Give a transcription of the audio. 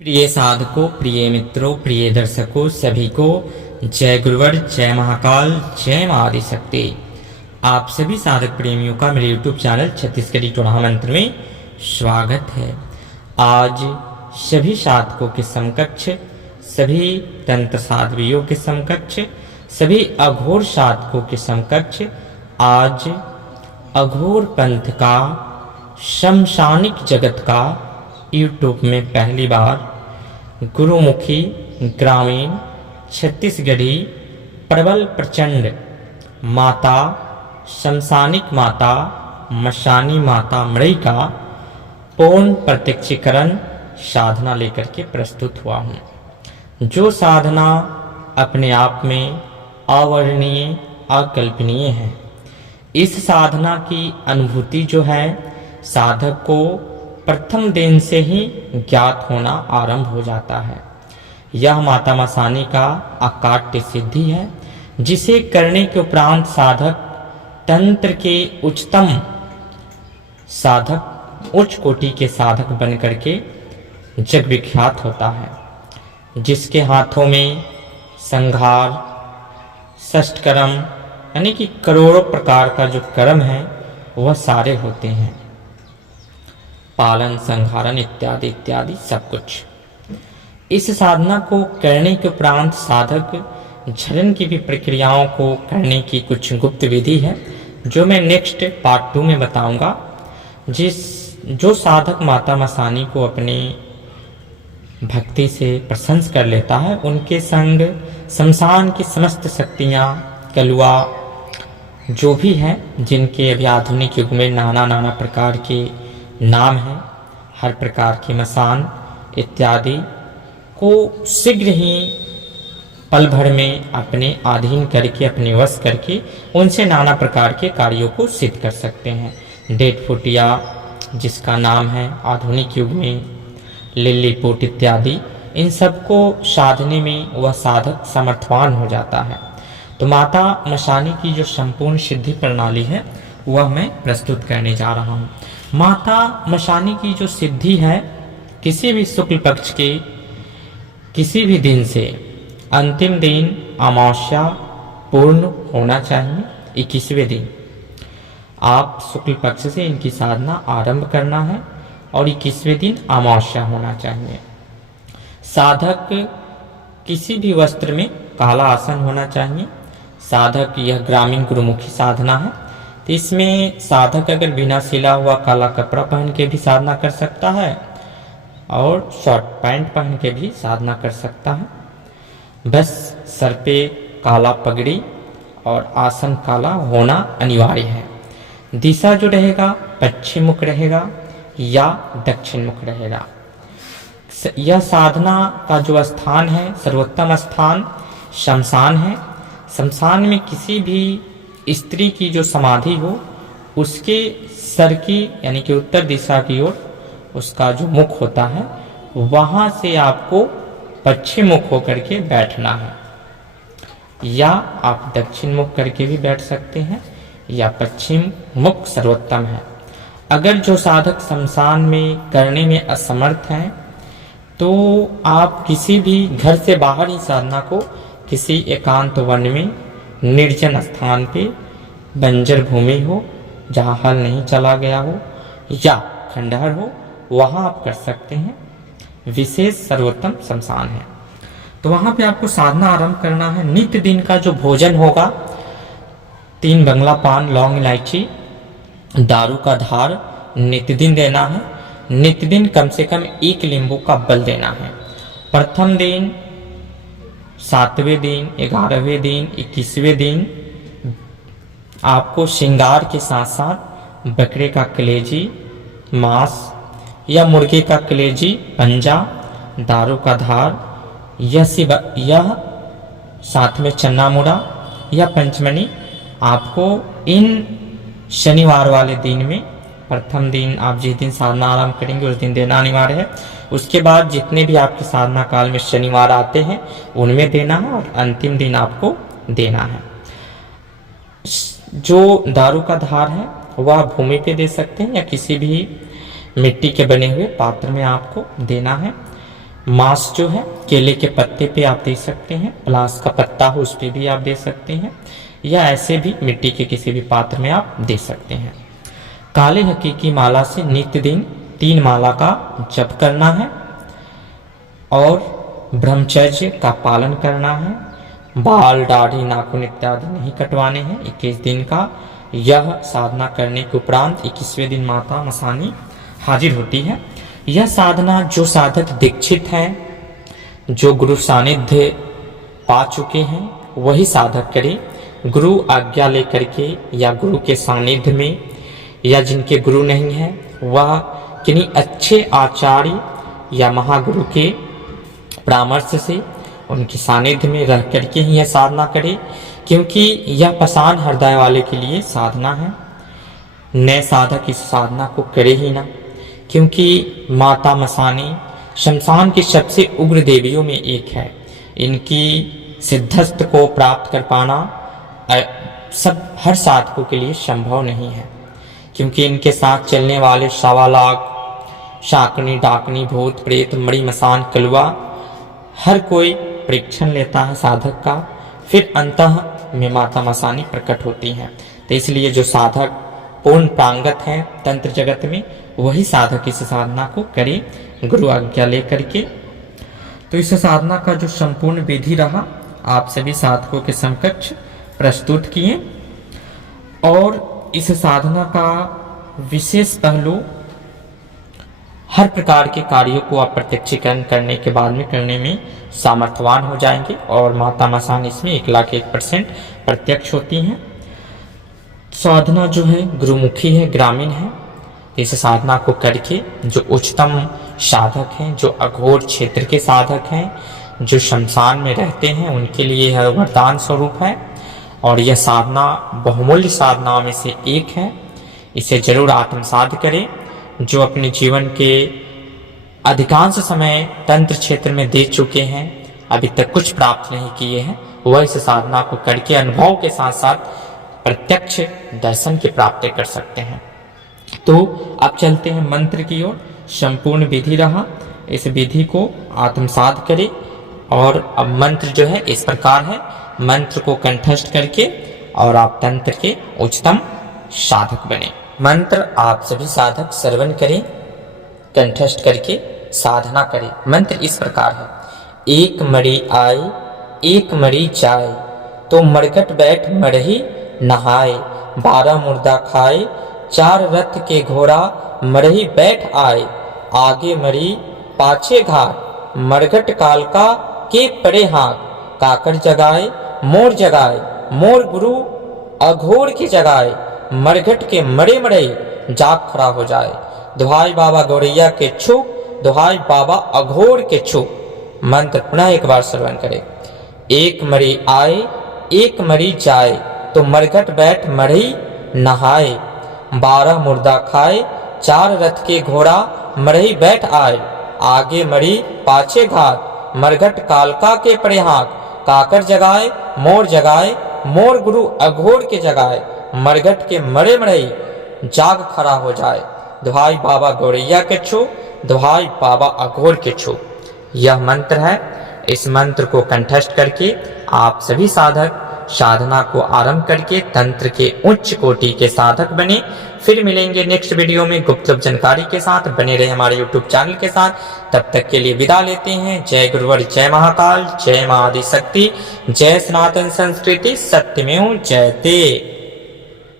प्रिय साधकों, प्रिय मित्रों, प्रिय दर्शकों, सभी को जय गुरुवर, जय महाकाल, जय महाआदिशक्ति। आप सभी साधक प्रेमियों का मेरे YouTube चैनल छत्तीसगढ़ी टोना मंत्र में स्वागत है। आज सभी साधकों के समकक्ष, सभी तंत्र साध्वियों के समकक्ष, सभी अघोर साधकों के समकक्ष आज अघोर पंथ का, शमशानिक जगत का यूट्यूब में पहली बार गुरुमुखी ग्रामीण छत्तीसगढ़ी प्रबल प्रचंड माता, शमशानिक माता, मशानी माता मड़ई का पूर्ण प्रत्यक्षीकरण साधना लेकर के प्रस्तुत हुआ हूँ, जो साधना अपने आप में अवर्णनीय, अकल्पनीय है। इस साधना की अनुभूति जो है साधक को प्रथम दिन से ही ज्ञात होना आरंभ हो जाता है। यह माता मशानी का अकाट्य सिद्धि है, जिसे करने के उपरांत साधक तंत्र के उच्चतम साधक, उच्च कोटि के साधक बन करके जग विख्यात होता है, जिसके हाथों में संघार, षष्ठकर्म यानी कि करोड़ों प्रकार का जो कर्म है वह सारे होते हैं, पालन, संहारण इत्यादि इत्यादि सब कुछ। इस साधना को करने के उपरांत साधक झरण की भी प्रक्रियाओं को करने की कुछ गुप्त विधि है, जो मैं नेक्स्ट पार्ट 2 में बताऊंगा। जो साधक माता मशानी को अपने भक्ति से प्रशंस कर लेता है, उनके संग शमशान की समस्त शक्तियाँ, कलुआ जो भी हैं, जिनके अभी आधुनिक युग में नाना प्रकार के नाम है, हर प्रकार की मसान इत्यादि को शीघ्र ही पल भर में अपने अधीन करके, अपने वश करके उनसे नाना प्रकार के कार्यों को सिद्ध कर सकते हैं। डेट फुटिया जिसका नाम है आधुनिक युग में, लिलीपुट इत्यादि, इन सबको साधने में वह साधक समर्थवान हो जाता है। तो माता मशानी की जो संपूर्ण सिद्धि प्रणाली है वह मैं प्रस्तुत करने जा रहा हूँ। माता मशानी की जो सिद्धि है, किसी भी शुक्ल पक्ष के किसी भी दिन से अंतिम दिन अमावस्या पूर्ण होना चाहिए। 21वें दिन आप शुक्ल पक्ष से इनकी साधना आरंभ करना है और 21वें दिन अमावस्या होना चाहिए। साधक किसी भी वस्त्र में काला आसन होना चाहिए। साधक, यह ग्रामीण गुरुमुखी साधना है, तो इसमें साधक अगर बिना सिला हुआ काला कपड़ा पहन के भी साधना कर सकता है और शॉर्ट पैंट पहन के भी साधना कर सकता है। बस सर पे काला पगड़ी और आसन काला होना अनिवार्य है। दिशा जो रहेगा पश्चिम मुख रहेगा या दक्षिण मुख रहेगा। यह साधना का जो स्थान है, सर्वोत्तम स्थान शमशान है। शमशान में किसी भी स्त्री की जो समाधि हो, उसके सर की यानी कि उत्तर दिशा की ओर उसका जो मुख होता है, वहां से आपको पश्चिम मुख होकर के बैठना है, या आप दक्षिण मुख करके भी बैठ सकते हैं, या पश्चिम मुख सर्वोत्तम है। अगर जो साधक शमशान में करने में असमर्थ हैं, तो आप किसी भी घर से बाहर ही साधना को किसी एकांत वन में, निर्जन स्थान पे, बंजर भूमि हो जहाँ हल नहीं चला गया हो या खंडहर हो, वहाँ आप कर सकते हैं। विशेष सर्वोत्तम शमशान है, तो वहाँ पे आपको साधना आरंभ करना है। नित्य दिन का जो भोजन होगा, 3 बंगला पान, लौंग, इलायची, दारू का धार नित्य दिन देना है। नित्य दिन कम से कम 1 नींबू का बल देना है। प्रथम दिन, 7वें दिन, 11वें दिन, 21वें दिन आपको श्रृंगार के साथ साथ बकरे का कलेजी, मांस या मुर्गे का कलेजी, पंजा, दारू का धार, यह साथ में चन्ना मुड़ा या पंचमनी आपको इन शनिवार वाले दिन में, प्रथम दिन आप जिस दिन साधना आरंभ करेंगे उस दिन देना अनिवार्य है। उसके बाद जितने भी आपके साधना काल में शनिवार आते हैं उनमें देना है, और अंतिम दिन आपको देना है। जो दारू का धार है वह भूमि पे दे सकते हैं या किसी भी मिट्टी के बने हुए पात्र में आपको देना है। मांस जो है केले के पत्ते पे आप दे सकते हैं, पलास का पत्ता हो उस पे भी आप दे सकते हैं, या ऐसे भी मिट्टी के किसी भी पात्र में आप दे सकते हैं। काले हकीकी माला से नित्य दिन 3 माला का जप करना है और ब्रह्मचर्य का पालन करना है। बाल, दाढ़ी, नाखून इत्यादि नहीं कटवाने हैं 21 दिन का। यह साधना करने के उपरांत 21वें दिन माता मसानी हाजिर होती है। यह साधना जो साधक दीक्षित हैं, जो गुरु सानिध्य पा चुके हैं, वही साधक करे। गुरु आज्ञा लेकर के या गुरु के सानिध्य में, या जिनके गुरु नहीं है वह किन्हीं अच्छे आचार्य या महागुरु के परामर्श से उनके सानिध्य में रह करके ही यह साधना करे, क्योंकि यह पाषाण हृदय वाले के लिए साधना है। नए साधक इस साधना को करे ही ना, क्योंकि माता मसानी शमशान की सबसे उग्र देवियों में एक है। इनकी सिद्धस्थ को प्राप्त कर पाना हर साधकों के लिए संभव नहीं है, क्योंकि इनके साथ चलने वाले 1.25 लाख शाकनी, डाकनी, भूत, प्रेत, मणि, मसान, कलवा, हर कोई परीक्षण लेता है साधक का, फिर अंतः में माता मसानी प्रकट होती हैं। तो इसलिए जो साधक पूर्ण प्रांगत हैं तंत्र जगत में, वही साधक इस साधना को करे गुरु आज्ञा लेकर के। तो इस साधना का जो संपूर्ण विधि रहा आप सभी साधकों के समकक्ष प्रस्तुत किए, और इस साधना का विशेष पहलू हर प्रकार के कार्यों को आप प्रत्यक्षीकरण करने के बाद में करने में सामर्थ्यवान हो जाएंगे, और माता मसान इसमें 1,01% प्रत्यक्ष होती हैं। साधना जो है गुरुमुखी है, ग्रामीण है। इस साधना को करके जो उच्चतम साधक हैं, जो अघोर क्षेत्र के साधक हैं, जो शमशान में रहते हैं, उनके लिए यह वरदान स्वरूप है, और यह साधना बहुमूल्य साधनाओं में से एक है। इसे जरूर आत्मसात करें। जो अपने जीवन के अधिकांश समय तंत्र क्षेत्र में दे चुके हैं, अभी तक कुछ प्राप्त नहीं किए हैं, वह इस साधना को करके अनुभव के साथ साथ प्रत्यक्ष दर्शन की प्राप्ति कर सकते हैं। तो अब चलते हैं मंत्र की ओर। संपूर्ण विधि रहा, इस विधि को आत्मसात करें। और अब मंत्र जो है इस प्रकार है, मंत्र को कंठस्थ करके और आप तंत्र के उच्चतम साधक बने। मंत्र आप सभी साधक श्रवण करें, कंठस्थ करके साधना करें। मंत्र इस प्रकार है। एक मरी आए, एक मरी जाए, तो मरघट बैठ मरही नहाए। 12 मुर्दा खाए, 4 रथ के घोड़ा मरही बैठ आए। आगे मरी पाछे घाट, मरघट कालका के पड़े हाथ। काकर जगाए, मोर जगाए, मोर गुरु अघोर के जगाए। मरघट के मरे मरे जाग खड़ा हो जाए। दुहाई बाबा गौरैया के छू, दुहाई बाबा अघोर के छू। मंत्र पुनः एक बार श्रवण करें। एक मरी आए, एक मरी जाए, तो मरघट बैठ मरही नहाए। 12 मुर्दा खाए, 4 रथ के घोड़ा मरही बैठ आए। आगे मरी पाछे घाट, मरघट कालका के पड़े हाथ। काकर जगाए, मोर जगाए, मोर गुरु अघोर के जगाए। मरघट के मरे मरे जाग खड़ा हो जाए। दुहाई बाबा गौरैया के छू, दुहाई बाबा अघोर के छू। यह मंत्र है। इस मंत्र को कंठस्थ करके आप सभी साधक साधना को आरंभ करके तंत्र के उच्च कोटि के साधक बने। फिर मिलेंगे नेक्स्ट वीडियो में गुप्त जानकारी के साथ। बने रहे हमारे यूट्यूब चैनल के साथ। तब तक के लिए विदा लेते हैं। जय गुरुवर, जय महाकाल, जय मां आदिशक्ति, जय सनातन संस्कृति, सत्यमेव जयते।